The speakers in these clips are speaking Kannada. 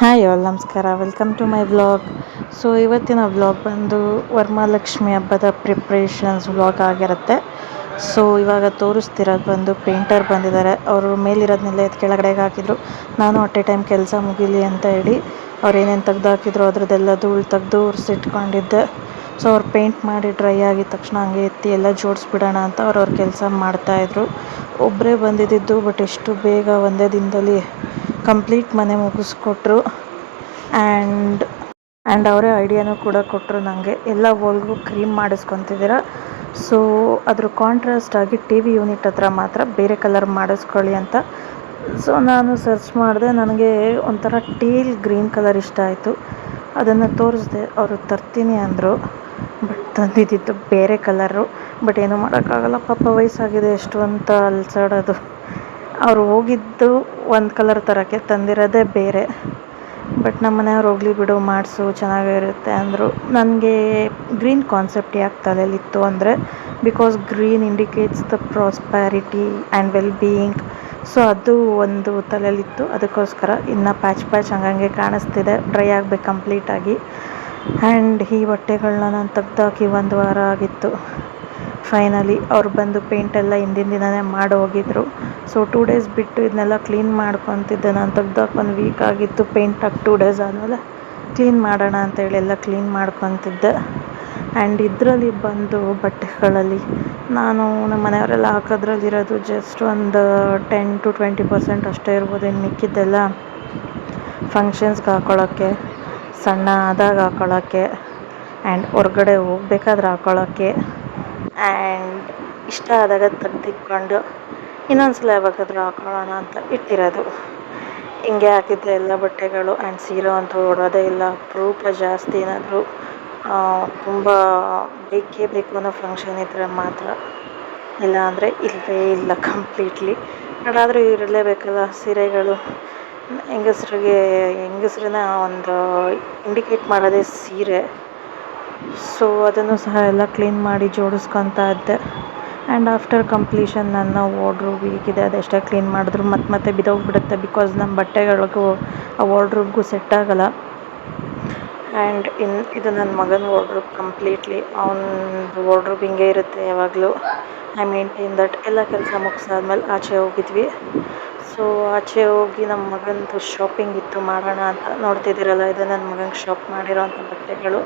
ಹಾಯ್ ಆಲ್ ನಮಸ್ಕಾರ, welcome to my vlog. So ಇವತ್ತಿನ ವ್ಲಾಗ್ ಬಂದು ವರಮಹಾಲಕ್ಷ್ಮಿ ಹಬ್ಬದ ಪ್ರಿಪ್ರೇಷನ್ಸ್ ವ್ಲಾಗ್ ಆಗಿರುತ್ತೆ. ಸೊ ಇವಾಗ ತೋರಿಸ್ತಿರೋದು ಬಂದು ಪೇಂಟರ್ ಬಂದಿದ್ದಾರೆ. ಅವರು ಮೇಲಿರೋದನ್ನೆಲ್ಲ ಎತ್ತು ಕೆಳಗಡೆಗೆ ಹಾಕಿದ್ರು. ನಾನು ಅಟ್ ಎ ಟೈಮ್ ಕೆಲಸ ಮುಗೀಲಿ ಅಂತ ಹೇಳಿ ಅವ್ರು ಏನೇನು ತೆಗ್ದು ಹಾಕಿದ್ರು ಅದ್ರದ್ದೆಲ್ಲ ಧೂಳು ತೆಗೆದು ಒರೆಸಿಟ್ಕೊಂಡಿದ್ದೆ. ಸೊ ಅವ್ರು ಪೇಂಟ್ ಮಾಡಿ ಡ್ರೈ ಆಗಿದ ತಕ್ಷಣ ಹಂಗೆ ಎತ್ತಿ ಎಲ್ಲ ಜೋಡಿಸ್ಬಿಡೋಣ ಅಂತ ಅವ್ರವ್ರ ಕೆಲಸ ಮಾಡ್ತಾಯಿದ್ರು. ಒಬ್ಬರೇ ಬಂದಿದ್ದಿದ್ದು, ಬಟ್ ಎಷ್ಟು ಬೇಗ ಒಂದೇ ದಿನದಲ್ಲಿ ಕಂಪ್ಲೀಟ್ ಮನೆ ಮುಗಿಸ್ಕೊಟ್ರು. ಆ್ಯಂಡ್ ಅವರೇ ಐಡಿಯಾನೂ ಕೂಡ ಕೊಟ್ಟರು ನನಗೆ. ಎಲ್ಲ ವಾಲ್ಗೂ ಕ್ರೀಮ್ ಮಾಡಿಸ್ಕೊತಿದ್ದೀರಾ, ಸೊ ಅದ್ರ ಕಾಂಟ್ರಾಸ್ಟ್ ಆಗಿ ಟಿ ವಿ ಯೂನಿಟ್ ಹತ್ರ ಮಾತ್ರ ಬೇರೆ ಕಲರ್ ಮಾಡಿಸ್ಕೊಳ್ಳಿ ಅಂತ. ಸೊ ನಾನು ಸರ್ಚ್ ಮಾಡಿದೆ, ನನಗೆ ಒಂಥರ ಟೀಲ್ ಗ್ರೀನ್ ಕಲರ್ ಇಷ್ಟ ಆಯಿತು. ಅದನ್ನು ತೋರಿಸ್ದೆ, ಅವರು ತರ್ತೀನಿ ಅಂದರು. ಬಟ್ ತಂದಿದ್ದಿದ್ದು ಬೇರೆ ಕಲರು. ಬಟ್ ಏನೂ ಮಾಡೋಕ್ಕಾಗಲ್ಲ, ಪಾಪ ವಯಸ್ಸಾಗಿದೆ ಎಷ್ಟು ಅಂತ ಅಲ್ಸಾಡೋದು. ಅವರು ಹೋಗಿದ್ದು ಒಂದು ಕಲರ್ ತರೋಕ್ಕೆ, ತಂದಿರೋದೇ ಬೇರೆ. ಬಟ್ ನಮ್ಮ ಮನೆಯವ್ರು ಹೋಗಲಿ ಬಿಡು ಮಾಡಿಸು ಚೆನ್ನಾಗಿರುತ್ತೆ ಅಂದರು. ನನಗೆ ಗ್ರೀನ್ ಕಾನ್ಸೆಪ್ಟ್ ಯಾಕೆ ತಲೆಯಲ್ಲಿತ್ತು ಅಂದರೆ, because green indicates the prosperity and well being. So ಅದು ಒಂದು ತಲೆಯಲ್ಲಿತ್ತು, ಅದಕ್ಕೋಸ್ಕರ. ಇನ್ನು ಪ್ಯಾಚ್ ಹಂಗಂಗೆ ಕಾಣಿಸ್ತಿದೆ, ಡ್ರೈ ಆಗಬೇಕು ಕಂಪ್ಲೀಟಾಗಿ. ಆ್ಯಂಡ್ ಈ ಬಟ್ಟೆಗಳನ್ನ ನಾನು ತೆಗ್ದಾಕಿ 1 ವಾರ ಆಗಿತ್ತು. ಫೈನಲಿ ಅವ್ರು ಬಂದು ಪೇಂಟೆಲ್ಲ ಹಿಂದಿನ ದಿನವೇ ಮಾಡಿ ಹೋಗಿದ್ರು. ಸೊ 2 ಡೇಸ್ ಬಿಟ್ಟು ಇದನ್ನೆಲ್ಲ ಕ್ಲೀನ್ ಮಾಡ್ಕೊತಿದ್ದೆ. ನಾನು ತೆಗ್ದಾಕಿ 1 ವೀಕ್ ಆಗಿತ್ತು. ಪೇಂಟ್ ಹಾಕಿ 2 ಡೇಸ್ ಆದಮೇಲೆ ಕ್ಲೀನ್ ಮಾಡೋಣ ಅಂತೇಳಿ ಎಲ್ಲ ಕ್ಲೀನ್ ಮಾಡ್ಕೊತಿದ್ದೆ. ಆ್ಯಂಡ್ ಇದರಲ್ಲಿ ಬಂದು ಬಟ್ಟೆಗಳಲ್ಲಿ ನಾನು ನಮ್ಮ ಮನೆಯವರೆಲ್ಲ ಹಾಕೋದ್ರಲ್ಲಿರೋದು ಜಸ್ಟ್ ಒಂದು 10-20% ಅಷ್ಟೇ ಇರ್ಬೋದು. ಇನ್ನು ಮಿಕ್ಕಿದ್ದೆಲ್ಲ ಫಂಕ್ಷನ್ಸ್ಗೆ ಹಾಕ್ಕೊಳ್ಳೋಕ್ಕೆ, ಸಣ್ಣ ಆದಾಗ ಹಾಕ್ಕೊಳ್ಳೋಕ್ಕೆ, ಆ್ಯಂಡ್ ಹೊರ್ಗಡೆ ಹೋಗ್ಬೇಕಾದ್ರೆ ಹಾಕ್ಕೊಳ್ಳೋಕ್ಕೆ, ಆ್ಯಂಡ್ ಇಷ್ಟ ಆದಾಗ ತೆಗ್ದಿಟ್ಕೊಂಡು ಇನ್ನೊಂದ್ಸಲ ಯಾವಾಗಾದರೂ ಹಾಕ್ಕೊಳ್ಳೋಣ ಅಂತ ಇಟ್ಟಿರೋದು. ಹಿಂಗೆ ಹಾಕಿದ್ದೆ ಎಲ್ಲ ಬಟ್ಟೆಗಳು. ಆ್ಯಂಡ್ ಸೀರೆ ಅಂತೂ ಉಡೋದೇ ಇಲ್ಲ, ಅಪರೂಪ ಜಾಸ್ತಿ. ಏನಾದರೂ ತುಂಬ ಬೇಕೇ ಬೇಕು ಅನ್ನೋ ಫಂಕ್ಷನ್ ಇದ್ದರೆ ಮಾತ್ರ, ಇಲ್ಲ ಅಂದರೆ ಇಲ್ಲವೇ ಇಲ್ಲ ಕಂಪ್ಲೀಟ್ಲಿ. ಯಾರಾದರೂ ಇರಲೇಬೇಕಲ್ಲ ಸೀರೆಗಳು. ಹೆಂಗಸ್ರನ್ನ ಒಂದು ಇಂಡಿಕೇಟ್ ಮಾಡೋದೇ ಸೀರೆ. ಸೊ ಅದನ್ನು ಸಹ ಎಲ್ಲ ಕ್ಲೀನ್ ಮಾಡಿ ಜೋಡಿಸ್ಕೊತಾ ಇದ್ದೆ. ಆ್ಯಂಡ್ ಆಫ್ಟರ್ ಕಂಪ್ಲೀಷನ್ ನನ್ನ ವಾರ್ಡ್ರೋಬ್ ಹೀಗಿದೆ. ಅದೆಷ್ಟೇ ಕ್ಲೀನ್ ಮಾಡಿದ್ರು ಮತ್ತೆ ಬಿದ್ದೋಗ್ಬಿಡುತ್ತೆ, ಬಿಕಾಸ್ ನಮ್ಮ ಬಟ್ಟೆಗಳಿಗೂ ಆ ವಾರ್ಡ್ರೋಬ್ಗೂ ಸೆಟ್ ಆಗೋಲ್ಲ. ಆ್ಯಂಡ್ ಇದು ನನ್ನ ಮಗನ ವಾರ್ಡ್ರೋಬ್ ಕಂಪ್ಲೀಟ್ಲಿ. ಅವನದು ವಾರ್ಡ್ರೋಬ್ ಹಿಂಗೆ ಇರುತ್ತೆ ಯಾವಾಗಲೂ. I maintain that. ಎಲ್ಲ ಕೆಲಸ ಮುಗಿಸಾದ್ಮೇಲೆ ಆಚೆ ಹೋಗಿದ್ವಿ. ಸೊ ಆಚೆ ಹೋಗಿ ನಮ್ಮ ಮಗನದು ಶಾಪಿಂಗ್ ಇತ್ತು, ಮಾಡೋಣ ಅಂತ. ನೋಡ್ತಿದ್ದೀರಲ್ಲ, ಇದು ನನ್ನ ಮಗನಿಗೆ ಶಾಪ್ ಮಾಡಿರೋಂಥ ಬಟ್ಟೆಗಳು.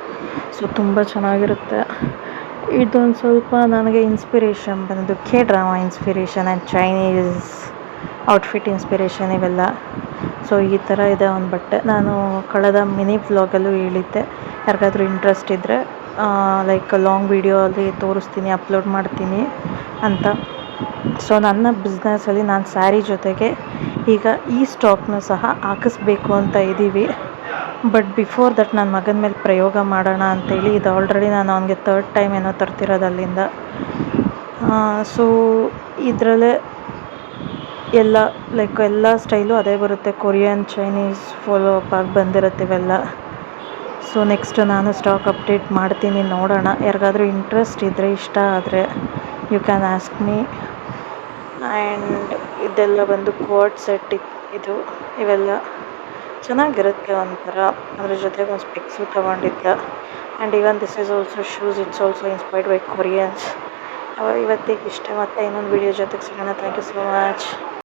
ಸೊ ತುಂಬ ಚೆನ್ನಾಗಿರುತ್ತೆ. ಇದೊಂದು ಸ್ವಲ್ಪ ನನಗೆ ಇನ್ಸ್ಪಿರೇಷನ್ ಬಂದು K-drama inspiration and Chinese outfit inspiration ಇವೆಲ್ಲ. ಸೊ ಈ ಥರ ಇದೆ ಒಂದು ಬಟ್ಟೆ. ನಾನು ಕಳೆದ ಮಿನಿ ವ್ಲಾಗಲ್ಲೂ ಹೇಳಿದ್ದೆ, ಯಾರಿಗಾದ್ರೂ ಇಂಟ್ರೆಸ್ಟ್ ಇದ್ದರೆ ಲೈಕ್ ಲಾಂಗ್ ವೀಡಿಯೋ ಅಲ್ಲಿ ತೋರಿಸ್ತೀನಿ, ಅಪ್ಲೋಡ್ ಮಾಡ್ತೀನಿ ಅಂತ. ಸೊ ನನ್ನ ಬಿಸ್ನೆಸ್ಸಲ್ಲಿ ನಾನು ಸ್ಯಾರಿ ಜೊತೆಗೆ ಈಗ ಈ ಸ್ಟಾಕ್ನೂ ಸಹ ಹಾಕಿಸ್ಬೇಕು ಅಂತ ಇದ್ದೀವಿ. ಬಟ್ ಬಿಫೋರ್ ದಟ್ ನನ್ನ ಮಗನ ಮೇಲೆ ಪ್ರಯೋಗ ಮಾಡೋಣ ಅಂತೇಳಿ, ಇದು ಆಲ್ರೆಡಿ ನಾನು ಅವನಿಗೆ 3rd ಟೈಮ್ ಏನೋ ತರ್ತಿರೋದು ಅಲ್ಲಿಂದ. ಸೊ ಇದರಲ್ಲೇ ಎಲ್ಲ ಲೈಕ್ ಎಲ್ಲ ಸ್ಟೈಲು ಅದೇ ಬರುತ್ತೆ, ಕೊರಿಯನ್, ಚೈನೀಸ್ ಫಾಲೋ ಅಪ್ ಆಗಿ ಬಂದಿರುತ್ತೆ ಇವೆಲ್ಲ. ಸೊ ನೆಕ್ಸ್ಟ್ ನಾನು ಸ್ಟಾಕ್ ಅಪ್ಡೇಟ್ ಮಾಡ್ತೀನಿ, ನೋಡೋಣ. ಯಾರಿಗಾದ್ರೂ ಇಂಟ್ರೆಸ್ಟ್ ಇದ್ದರೆ, ಇಷ್ಟ ಆದರೆ you can ask me. And ಇದೆಲ್ಲ ಬಂದು ಕೋಟ್ ಸೆಟ್ ಇದು. ಇವೆಲ್ಲ ಚೆನ್ನಾಗಿರುತ್ತೆ ಒಂಥರ. ಅದ್ರ ಜೊತೆಗೆ ಒಂದು ಸ್ಪೆಕ್ಸು ತೊಗೊಂಡಿದ್ದೆ. And even this is also shoes, it's also inspired by Koreans. ಇವತ್ತಿಗೆ ಇಷ್ಟೇ, ಮತ್ತೆ ಇನ್ನೊಂದು ವೀಡಿಯೋ ಜೊತೆಗೆ ಸಿಗೋಣ. Thank you so much.